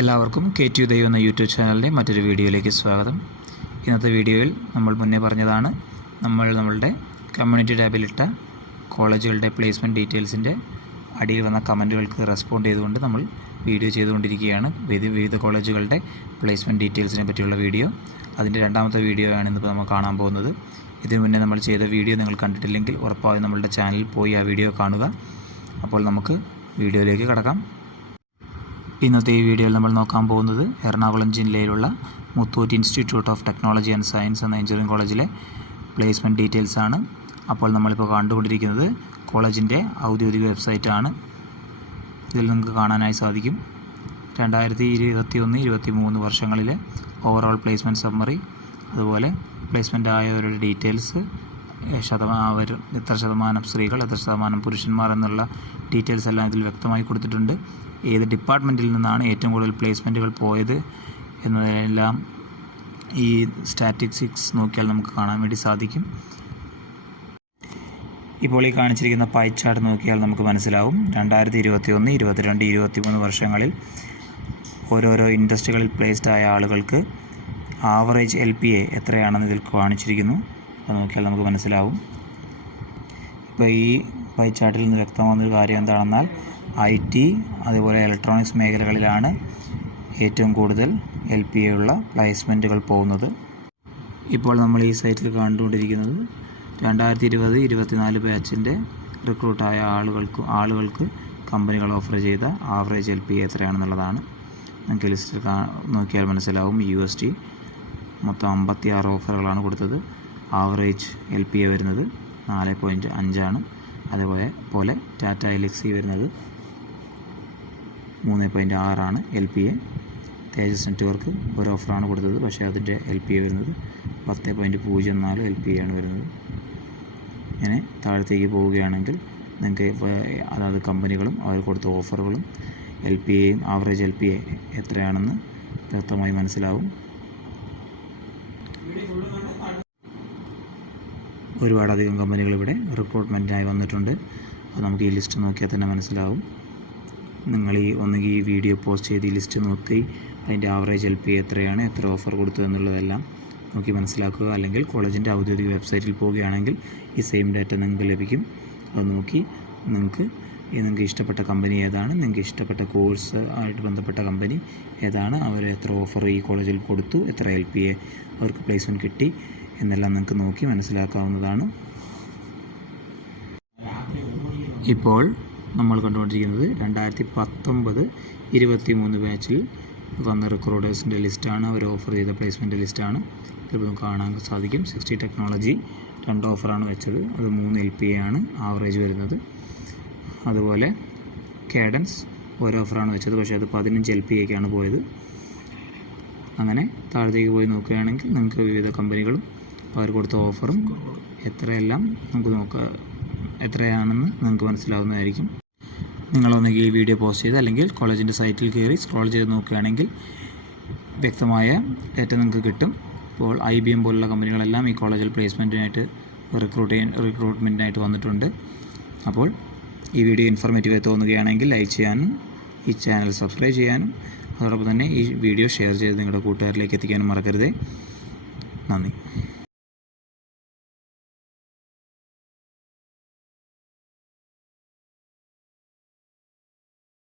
എല്ലാവർക്കും KTU ദൈവം എന്ന യൂട്യൂബ് ചാനലിൻ്റെ മറ്റൊരു വീഡിയോയിലേക്ക് സ്വാഗതം. ഇന്നത്തെ വീഡിയോയിൽ നമ്മൾ മുന്നേ പറഞ്ഞതാണ് നമ്മളുടെ കമ്മ്യൂണിറ്റി ടാബിലിട്ട കോളേജുകളുടെ പ്ലേസ്മെൻറ്റ് ഡീറ്റെയിൽസിൻ്റെ അടിയിൽ വന്ന കമൻറ്റുകൾക്ക് റെസ്പോണ്ട് ചെയ്തുകൊണ്ട് നമ്മൾ വീഡിയോ ചെയ്തുകൊണ്ടിരിക്കുകയാണ്. വിവിധ കോളേജുകളുടെ പ്ലേസ്മെൻറ്റ് ഡീറ്റെയിൽസിനെ പറ്റിയുള്ള വീഡിയോ. അതിൻ്റെ രണ്ടാമത്തെ വീഡിയോ ആണ് ഇന്നിപ്പോൾ നമ്മൾ കാണാൻ പോകുന്നത്. ഇതിനു മുന്നേ നമ്മൾ ചെയ്ത വീഡിയോ നിങ്ങൾ കണ്ടിട്ടില്ലെങ്കിൽ ഉറപ്പായും നമ്മളുടെ ചാനലിൽ പോയി ആ വീഡിയോ കാണുക. അപ്പോൾ നമുക്ക് വീഡിയോയിലേക്ക് കടക്കാം. ഇന്നത്തെ ഈ വീഡിയോയിൽ നമ്മൾ നോക്കാൻ പോകുന്നത് എറണാകുളം ജില്ലയിലുള്ള Muthoot institute of technology and science എന്ന എഞ്ചിനീയറിംഗ് കോളേജിലെ പ്ലേസ്മെൻറ്റ് ഡീറ്റെയിൽസ് ആണ്. അപ്പോൾ നമ്മളിപ്പോൾ കണ്ടുകൊണ്ടിരിക്കുന്നത് കോളേജിൻ്റെ ഔദ്യോഗിക വെബ്സൈറ്റാണ്. ഇതിൽ നിങ്ങൾക്ക് കാണാനായി സാധിക്കും 2021-23 വർഷങ്ങളിലെ ഓവറോൾ പ്ലേസ്മെൻറ്റ് സമ്മറി, അതുപോലെ പ്ലേസ്മെൻറ്റ് ആയവരുടെ ഡീറ്റെയിൽസ്, അവർ എത്ര ശതമാനം സ്ത്രീകൾ, എത്ര ശതമാനം പുരുഷന്മാർ എന്നുള്ള ഡീറ്റെയിൽസ് എല്ലാം ഇതിൽ വ്യക്തമായി കൊടുത്തിട്ടുണ്ട്. ഏത് ഡിപ്പാർട്ട്മെൻറ്റിൽ നിന്നാണ് ഏറ്റവും കൂടുതൽ പ്ലേസ്മെൻറ്റുകൾ പോയത് എന്നതെല്ലാം ഈ സ്റ്റാറ്റിസ്റ്റിക്സ് നോക്കിയാൽ നമുക്ക് കാണാൻ വേണ്ടി സാധിക്കും. ഇപ്പോൾ ഈ കാണിച്ചിരിക്കുന്ന പൈ ചാർട്ട് നോക്കിയാൽ നമുക്ക് മനസ്സിലാവും 2021, 22, 23 വർഷങ്ങളിൽ ഓരോരോ ഇൻഡസ്ട്രികളിൽ പ്ലേസ്ഡ് ആയ ആളുകൾക്ക് ആവറേജ് LPA എത്രയാണെന്ന് ഇതിൽ കാണിച്ചിരിക്കുന്നു. അത് നോക്കിയാൽ നമുക്ക് മനസ്സിലാവും. ഇപ്പോൾ ഈ പൈ ചാർട്ടിൽ നിന്ന് വ്യക്തമാകുന്നൊരു കാര്യം എന്താണെന്നാൽ IT അതുപോലെ ഇലക്ട്രോണിക്സ് മേഖലകളിലാണ് ഏറ്റവും കൂടുതൽ LPA ഉള്ള പ്ലേസ്മെൻറ്റുകൾ പോകുന്നത്. ഇപ്പോൾ നമ്മൾ ഈ സൈറ്റിൽ കണ്ടുകൊണ്ടിരിക്കുന്നത് 2020-24 ബാച്ചിൻ്റെ റിക്രൂട്ടായ ആളുകൾക്ക് കമ്പനികൾ ഓഫർ ചെയ്ത ആവറേജ് LPA എത്രയാണെന്നുള്ളതാണ്. നമുക്ക് ലിസ്റ്റിൽ നോക്കിയാൽ മനസ്സിലാവും. USD മൊത്തം 56 ഓഫറുകളാണ് കൊടുത്തത്. ആവറേജ് LPA വരുന്നത് 4.5 ആണ്. അതേപോലെ ടാറ്റ എൽഎക്സി വരുന്നത് 3.6 ആണ് LPA. തേജസ് നെറ്റ്വർക്ക് ഒരു ഓഫറാണ് കൊടുത്തത്, പക്ഷേ അതിൻ്റെ LPA വരുന്നത് 10.04 LPA ആണ് വരുന്നത്. ഇങ്ങനെ താഴത്തേക്ക് പോവുകയാണെങ്കിൽ നിങ്ങൾക്ക് അതായത് കമ്പനികളും അവർ കൊടുത്ത ഓഫറുകളും LPAയും ആവറേജ് LPA എത്രയാണെന്ന് വ്യക്തമായി മനസ്സിലാവും. ഒരുപാടധികം കമ്പനികൾ ഇവിടെ റിക്രൂട്ട്മെൻറ്റിനായി വന്നിട്ടുണ്ട്. അത് നമുക്ക് ഈ ലിസ്റ്റ് നോക്കിയാൽ തന്നെ മനസ്സിലാവും. നിങ്ങൾ ഒന്നുകിൽ ഈ വീഡിയോ പോസ്റ്റ് ചെയ്ത് ഈ ലിസ്റ്റ് നോക്കി അതിൻ്റെ ആവറേജ് LPA എത്രയാണ്, എത്ര ഓഫർ കൊടുത്തു എന്നുള്ളതെല്ലാം നോക്കി മനസ്സിലാക്കുക. അല്ലെങ്കിൽ കോളേജിൻ്റെ ഔദ്യോഗിക വെബ്സൈറ്റിൽ പോവുകയാണെങ്കിൽ ഈ സെയിം ഡാറ്റ നിങ്ങൾക്ക് ലഭിക്കും. അത് നോക്കി നിങ്ങൾക്ക് ഇഷ്ടപ്പെട്ട കമ്പനി ഏതാണ്, നിങ്ങൾക്ക് ഇഷ്ടപ്പെട്ട കോഴ്സ് ആയിട്ട് ബന്ധപ്പെട്ട കമ്പനി ഏതാണ്, അവർ എത്ര ഓഫർ ഈ കോളേജിൽ കൊടുത്തു, എത്ര LPA അവർക്ക് പ്ലേസ്മെൻറ്റ് കിട്ടി എന്നെല്ലാം നിങ്ങൾക്ക് നോക്കി മനസ്സിലാക്കാവുന്നതാണ്. ഇപ്പോൾ നമ്മൾ കണ്ടുകൊണ്ടിരിക്കുന്നത് 2019-23 ബാച്ചിൽ വന്ന റിക്രൂട്ടേഴ്സിൻ്റെ ലിസ്റ്റാണ്. അവർ ഓഫർ ചെയ്ത പ്ലേസ്മെൻറ്റ് ലിസ്റ്റാണ്. ഇപ്പോൾ കാണാൻ സാധിക്കും. 60 ടെക്നോളജി 2 ഓഫറാണ് വെച്ചത്. അത് 3 LPA ആണ് ആവറേജ് വരുന്നത്. അതുപോലെ കാഡൻസ് ഒരു ഓഫറാണ് വെച്ചത്, പക്ഷേ അത് 15 LPAക്കാണ് പോയത്. അങ്ങനെ താഴത്തേക്ക് പോയി നോക്കുകയാണെങ്കിൽ നിങ്ങൾക്ക് വിവിധ കമ്പനികളും അവർ കൊടുത്ത ഓഫറും എത്രയെല്ലാം നമുക്ക് എത്രയാണെന്ന് നിങ്ങൾക്ക് മനസ്സിലാവുന്നതായിരിക്കും. നിങ്ങളൊന്നെങ്കിൽ ഈ വീഡിയോ പോസ്റ്റ് ചെയ്ത് അല്ലെങ്കിൽ കോളേജിൻ്റെ സൈറ്റിൽ കയറി സ്ക്രോൾ ചെയ്ത് നോക്കുകയാണെങ്കിൽ വ്യക്തമായ ഡേറ്റ നിങ്ങൾക്ക് കിട്ടും. ഇപ്പോൾ IBM പോലുള്ള കമ്പനികളെല്ലാം ഈ കോളേജിൽ പ്ലേസ്മെൻറ്റിനായിട്ട് റിക്രൂട്ട്മെൻറ്റിനായിട്ട് വന്നിട്ടുണ്ട്. അപ്പോൾ ഈ വീഡിയോ ഇൻഫോർമേറ്റീവായി തോന്നുകയാണെങ്കിൽ ലൈക്ക് ചെയ്യാനും ഈ ചാനൽ സബ്സ്ക്രൈബ് ചെയ്യാനും അതോടൊപ്പം തന്നെ ഈ വീഡിയോ ഷെയർ ചെയ്ത് നിങ്ങളുടെ കൂട്ടുകാരിലേക്ക് എത്തിക്കാനും മറക്കരുതേ. നന്ദി.